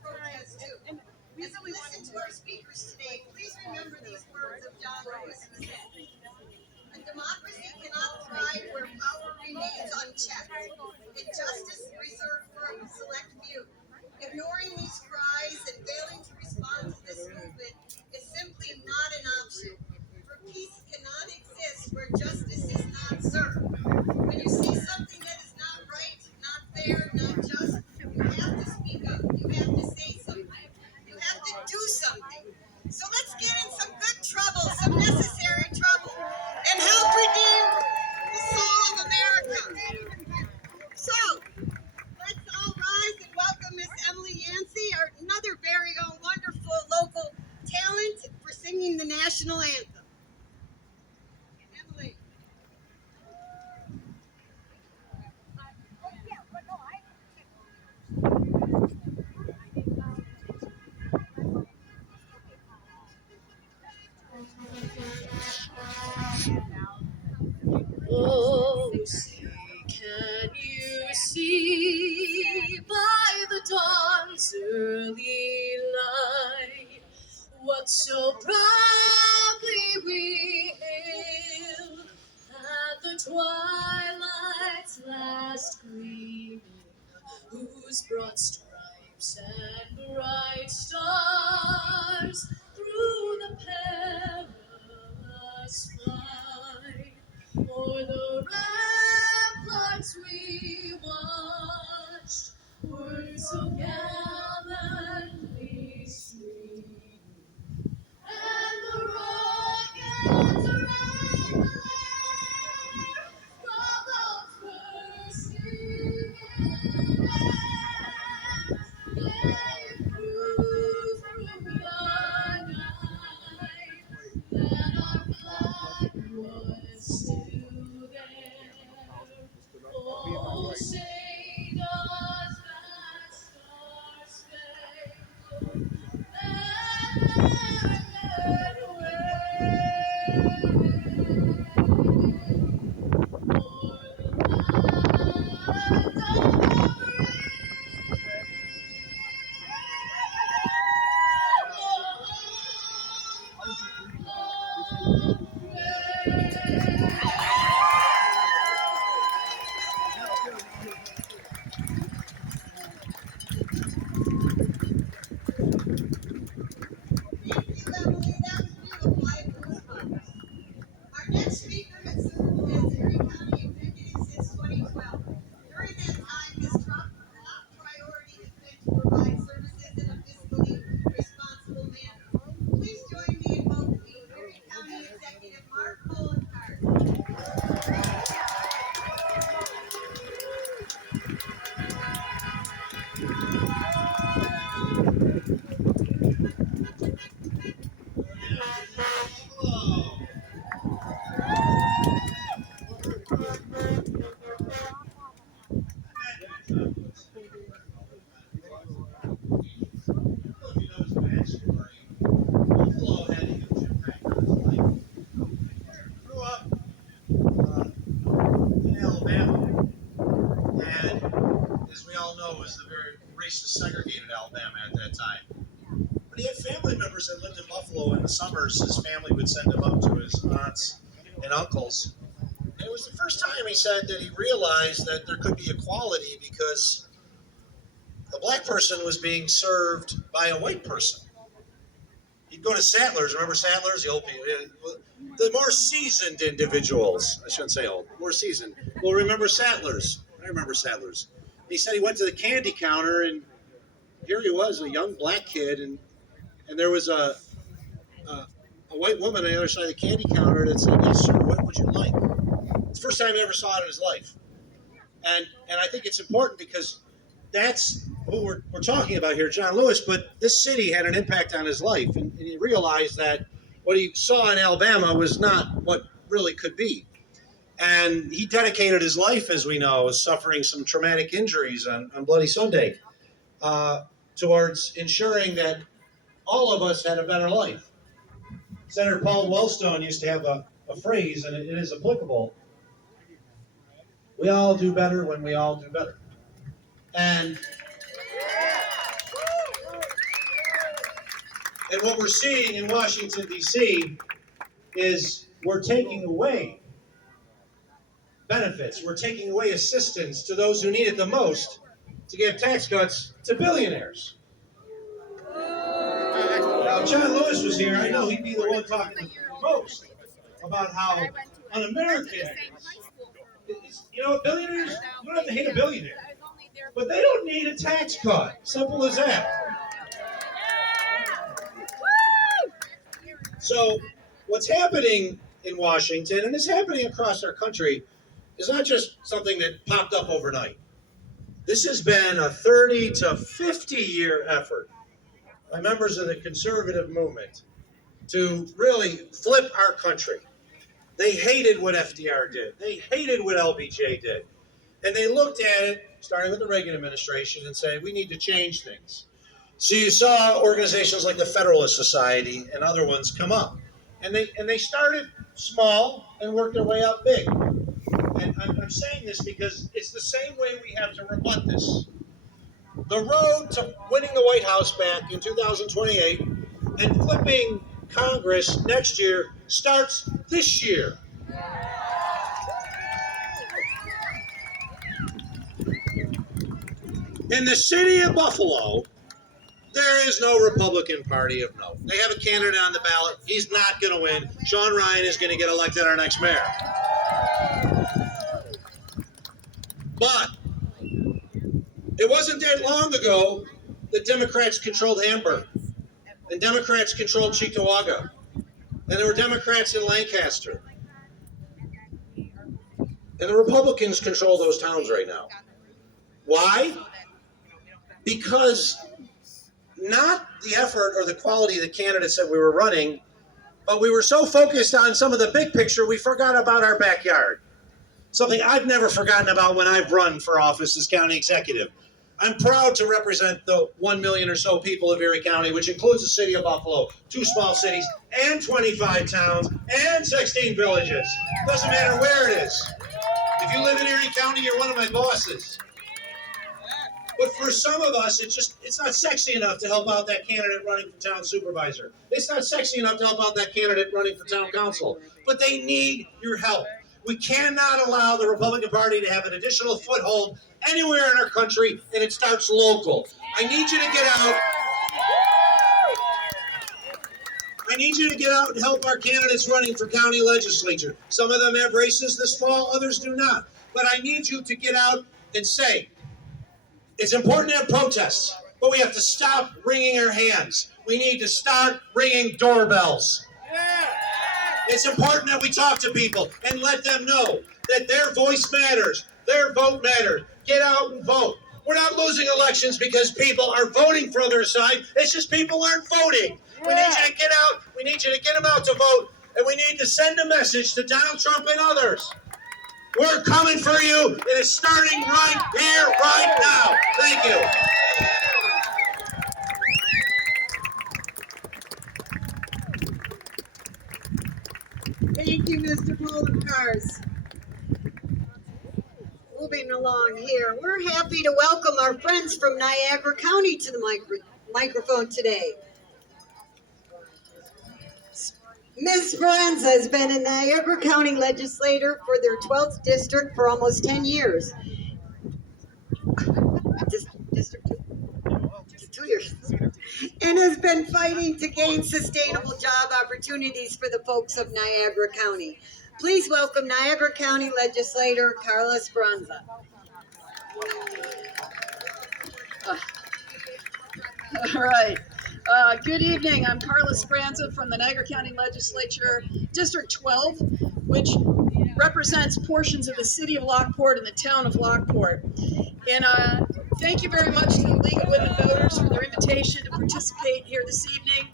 protest too. As we listen to our speakers today, please remember these words of John Lewis, who said, "A democracy cannot thrive where power remains unchecked, and justice reserved for a select few. Ignoring these cries and failing to respond to this movement is simply not an option. For peace cannot exist where justice is not served. When you see something that is not right, not fair, not just, you have to speak up. You have to say something. You have to do something. So let's get in some good trouble, some necessary trouble, and help redeem the soul of America." So, let's all rise and welcome Miss Emily Yancey, our another very own wonderful local talent, for singing the national anthem. Emily. Oh, say, can you see by the dawn's early light what so proudly we hailed at the twilight's last gleaming, whose broad stripes and bright stars through the perilous fight o'er the ramparts we watched were so gallantly streaming, and the rockets rang the from those bursting engines, gave proof through the night that our flag was still there. Oh, say does that star-spangled Thank you, Emily. That was beautiful. I have goosebumps. Our next speaker has served as Erie County Executive since 2012. During that time, his top priority has been to provide services in a fiscally responsible manner. Please join me in welcoming Erie County Executive Mark Card. Grew up in Alabama, and as we all know, was the very racist, segregated Alabama at that time. But he had family members that lived in Buffalo. In the summers, his family would send him up to his aunts and uncles. And it was the first time he said that he realized that there could be equality because the black person was being served by a white person. He'd go to Sattlers. Remember Sattlers? The old people, the more seasoned individuals. I shouldn't say old. More seasoned. Well, remember Sattlers. I remember Sattlers. He said he went to the candy counter, and here he was, a young black kid, and there was a white woman on the other side of the candy counter that said, "Yes, sir. What would you like?" It's the first time he ever saw it in his life, and I think it's important because that's who we're talking about here, John Lewis. But this city had an impact on his life, and he realized that what he saw in Alabama was not what really could be. And he dedicated his life, as we know, suffering some traumatic injuries on Bloody Sunday, towards ensuring that all of us had a better life. Senator Paul Wellstone used to have a phrase, and it is applicable. We all do better when we all do better. And And what we're seeing in Washington, D.C. is we're taking away benefits. We're taking away assistance to those who need it the most to give tax cuts to billionaires. Now, if John Lewis was here, I know he'd be the one talking the most about how un-American it is. You know, billionaires, you don't have to hate a billionaire, but they don't need a tax cut. Simple as that. So, what's happening in Washington, and it's happening across our country, is not just something that popped up overnight. This has been a 30 to 50-year effort by members of the conservative movement to really flip our country. They hated what FDR did. They hated what LBJ did. And they looked at it, starting with the Reagan administration, and said, we need to change things. So you saw organizations like the Federalist Society and other ones come up. And they started small and worked their way up big. And I'm saying this because it's the same way we have to rebut this. The road to winning the White House back in 2028 and flipping Congress next year starts this year. In the city of Buffalo, there is no Republican Party of note. They have a candidate on the ballot. He's not going to win. Sean Ryan is going to get elected our next mayor. But it wasn't that long ago that Democrats controlled Hamburg, and Democrats controlled Cheektowaga, and there were Democrats in Lancaster. And the Republicans control those towns right now. Why? Because not the effort or the quality of the candidates that we were running, but we were so focused on some of the big picture, we forgot about our backyard. Something I've never forgotten about when I've run for office as county executive. I'm proud to represent the 1 million or so people of Erie County, which includes the city of Buffalo, 2 small cities, and 25 towns, and 16 villages. Doesn't matter where it is. If you live in Erie County, you're one of my bosses. But for some of us, it's not sexy enough to help out that candidate running for town supervisor. It's not sexy enough to help out that candidate running for town council. But they need your help. We cannot allow the Republican Party to have an additional foothold anywhere in our country, and it starts local. I need you to get out. I need you to get out and help our candidates running for county legislature. Some of them have races this fall, others do not. But I need you to get out and say, it's important to have protests, but we have to stop wringing our hands. We need to start ringing doorbells. It's important that we talk to people and let them know that their voice matters, their vote matters. Get out and vote. We're not losing elections because people are voting for their side. It's just people aren't voting. We need you to get out. We need you to get them out to vote. And we need to send a message to Donald Trump and others. We're coming for you. It is starting right here, right now. Thank you. Thank you, Mr. Poloncarz. Moving along here, we're happy to welcome our friends from Niagara County to the microphone today. Ms. Speranza has been a Niagara County legislator for their 12th district for almost 10 years. District 2 years. And has been fighting to gain sustainable job opportunities for the folks of Niagara County. Please welcome Niagara County legislator Carla Speranza. All right. Good evening. I'm Carla Speranza from the Niagara County Legislature, District 12, which represents portions of the city of Lockport and the town of Lockport. And thank you very much to the League of Women Voters for their invitation to participate here this evening.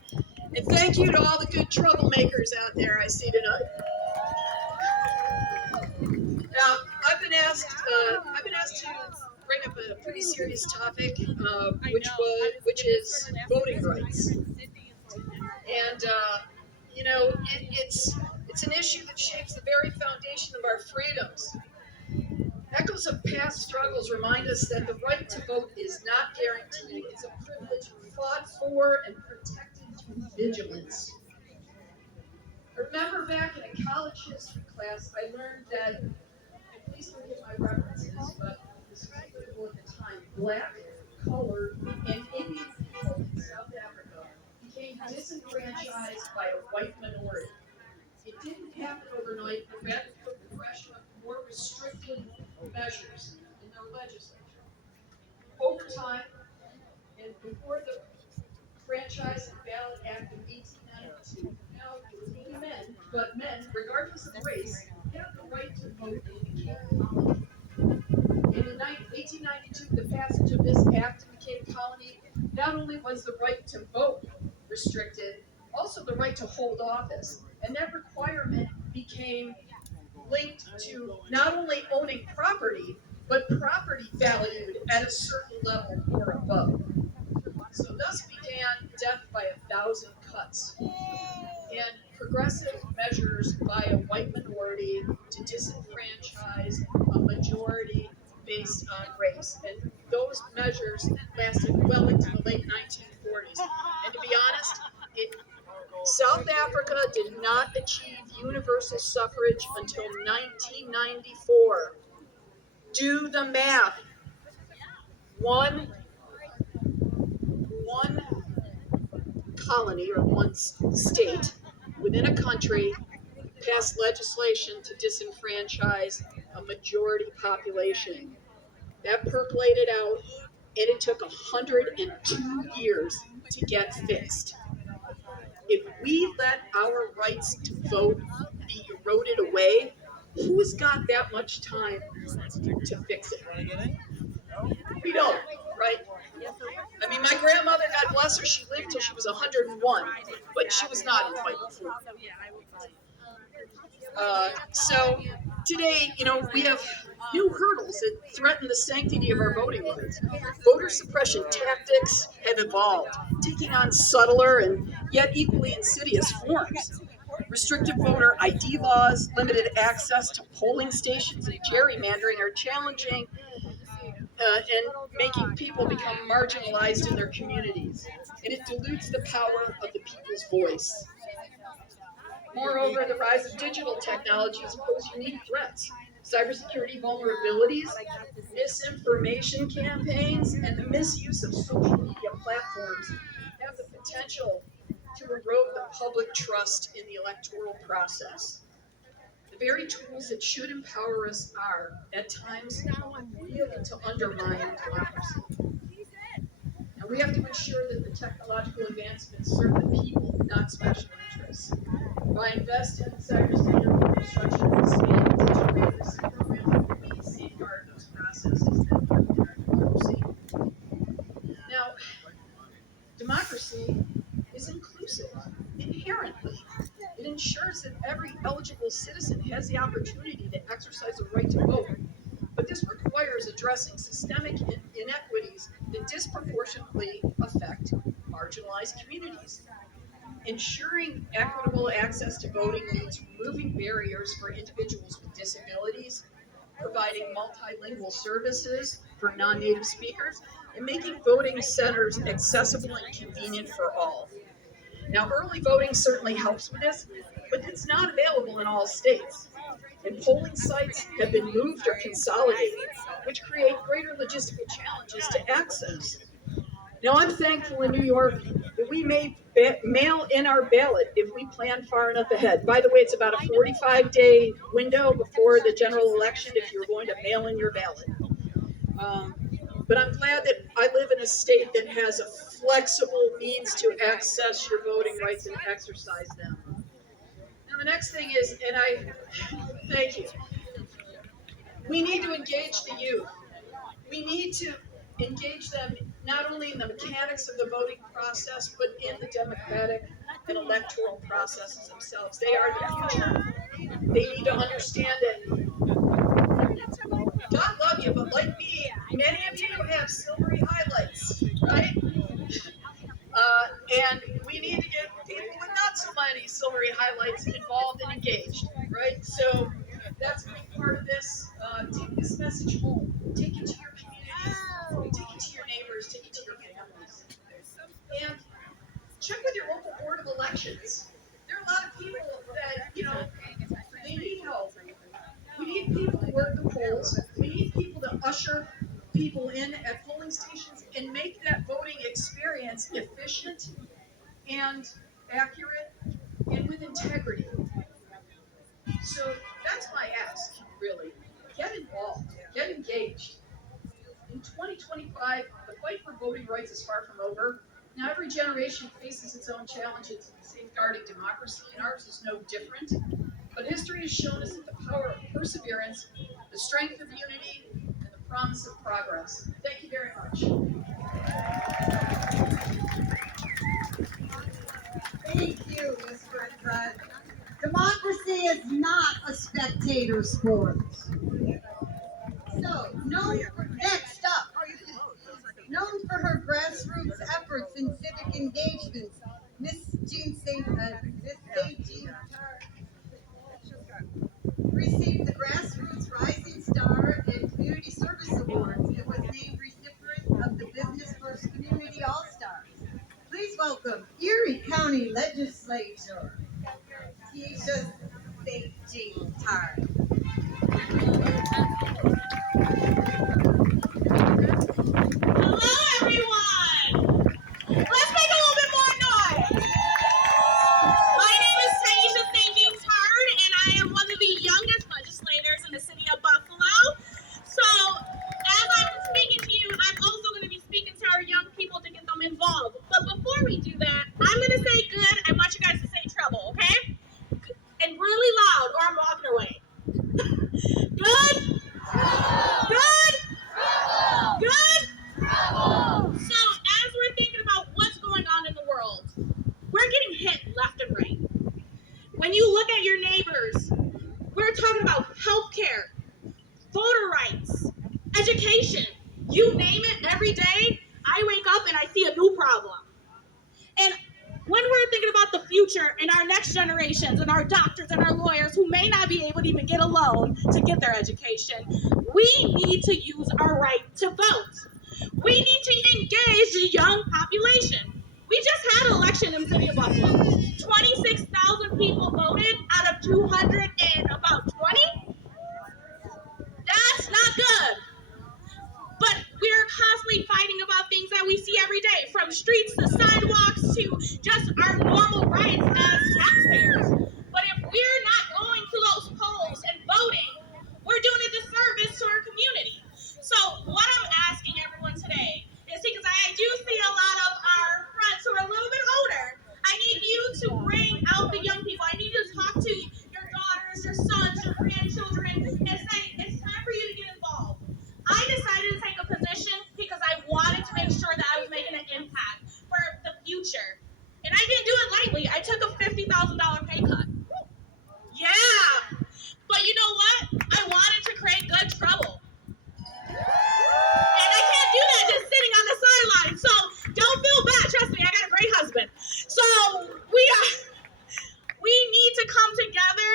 And thank you to all the good troublemakers out there I see tonight. Now, I've been asked to bring up a pretty serious topic, which is voting rights. And it's an issue that shapes the very foundation of our freedoms. Echoes of past struggles remind us that the right to vote is not guaranteed. It's a privilege fought for and protected vigilance. I remember back in a college history class, I learned that, and please forgive my references, but this was critical at the time, black, colored, and Indian people in South Africa became disenfranchised by a white minority. It didn't happen overnight, but rather through the pressure of more restrictive measures in their legislature. Over time, and before the Franchise and Ballot Act of 1892, now it was only men, but men, regardless of race, had the right to vote in the Cape Colony. And in 1892, the passage of this act in the Cape Colony, not only was the right to vote restricted, also the right to hold office. And that requirement became linked to not only owning property, but property valued at a certain level or above. So thus began death by 1,000 cuts and progressive measures by a white minority to disenfranchise a majority based on race. And those measures lasted well into the late 1940s. And to be honest, South Africa did not achieve universal suffrage until 1994. Do the math. One colony or one state within a country passed legislation to disenfranchise a majority population. That percolated out, and it took 102 years to get fixed. If we let our rights to vote be eroded away, who's got that much time to fix it? We don't, right? I mean, my grandmother, God bless her, she lived till she was 101, but she was not entitled to it. So today, we have new hurdles that threaten the sanctity of our voting rights. Voter suppression tactics have evolved, taking on subtler and yet equally insidious forms. Restrictive voter ID laws, limited access to polling stations, and gerrymandering are challenging and making people become marginalized in their communities. And it dilutes the power of the people's voice. Moreover, the rise of digital technologies pose unique threats. Cybersecurity vulnerabilities, misinformation campaigns, and the misuse of social media platforms have the potential to erode the public trust in the electoral process. The very tools that should empower us are, at times, really to undermine democracy. And we have to ensure that the technological advancements serve the people, not special interests. By investing in cybersecurity infrastructure and expanding digital literacy programs, we safeguard those processes that underpin our democracy. Now, democracy is inclusive inherently. It ensures that every eligible citizen has the opportunity to exercise a right to vote. But this requires addressing systemic inequities that disproportionately affect marginalized communities. Ensuring equitable access to voting means removing barriers for individuals with disabilities, providing multilingual services for non-native speakers, and making voting centers accessible and convenient for all. Now, early voting certainly helps with this, but it's not available in all states. And polling sites have been moved or consolidated, which create greater logistical challenges to access. Now, I'm thankful in New York that we may mail in our ballot if we plan far enough ahead. By the way, it's about a 45-day window before the general election if you're going to mail in your ballot. Um, but I'm glad that I live in a state that has a flexible means to access your voting rights and exercise them. Now, the next thing is, and I thank you, we need to engage the youth. We need to engage them not only in the mechanics of the voting process, but in the democratic and electoral processes themselves. They are the future. They need to understand it. God love you, but like me, many of you have silvery highlights, right? And we need to get people with not so many silvery highlights involved and engaged, right? So that's a big part of this. Take this message home. Take it to your communities. Take it to your neighbors. Take it to your families. And check with your local board actions. There are a lot of people that, they need help. We need people to work the polls. We need people to usher people in at polling stations and make that voting experience efficient and accurate and with integrity. So that's my ask, really. Get involved, get engaged. In 2025, the fight for voting rights is far from over. Now, every generation faces its own challenges in safeguarding democracy, and ours is no different. But history has shown us that the power of perseverance, the strength of unity, and the promise of progress. Thank you very much. Thank you, Ms. Fred. Democracy is not a spectator sport. So, next up, known for her grassroots efforts in civic engagements, Miss St. Jean Tart received the Grassroots Rising Star and Community Service Awards and was named recipient of the Business First Community All-Stars. Please welcome Erie County Legislator, Tisha St. Jean Tart. Hello, everyone! Let's make a little bit more noise! My name is Taisha St. Jean Tard, and I am one of the youngest legislators in the city of Buffalo. So, as I'm speaking to you, I'm also going to be speaking to our young people to get them involved. But before we do that, I'm going to say good. I want you guys to say trouble, okay? And really loud, or I'm walking away. Good? Good? Good? So, as we're thinking about what's going on in the world, we're getting hit left and right. When you look at your neighbors, we're talking about healthcare, voter rights, education. You name it, every day I wake up and I see a new problem. And when we're thinking about the future and our next generations and our doctors and our lawyers who may not be able to even get a loan to get their education, we need to use our right to vote. We need to engage the young population. We just had an election in the city of Buffalo. 26,000 people voted out of 200 and about 20. That's not good. But we're constantly fighting about things that we see every day, from streets to sidewalks to just our normal rights as taxpayers. But if we're not going to those polls and voting, we're doing a disservice to our community. So what I'm asking everyone today is, because I do see a lot of our friends who are a little bit older, I need you to bring out the young people. I need you to talk to your daughters, your sons, your grandchildren, and say, it's time for you to get involved. I decided to take a position because I wanted to make sure that I was making an impact for the future. And I didn't do it lightly. I took a $50,000 pay cut. Yeah. But you know what? I wanted to create good trouble. And I can't do that just sitting on the sideline. So don't feel bad. Trust me, I got a great husband. So we need to come together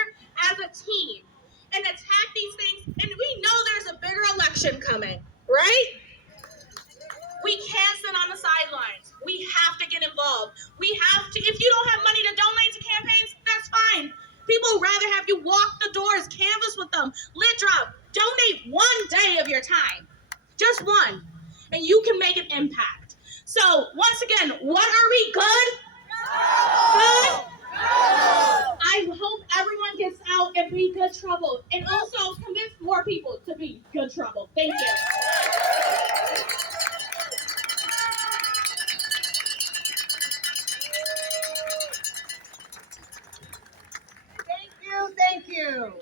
as a team and attack these things. And we know there's a bigger election coming, right? We can't sit on the sidelines. We have to get involved. We have to, if you don't have money to donate to campaigns, that's fine. People would rather have you walk the doors, canvass with them, lit drop. Donate one day of your time. Just one. And you can make an impact. So, once again, what are we good? Good? I hope everyone gets out and be good trouble. And also convince more people to be good trouble. Thank you. Thank you.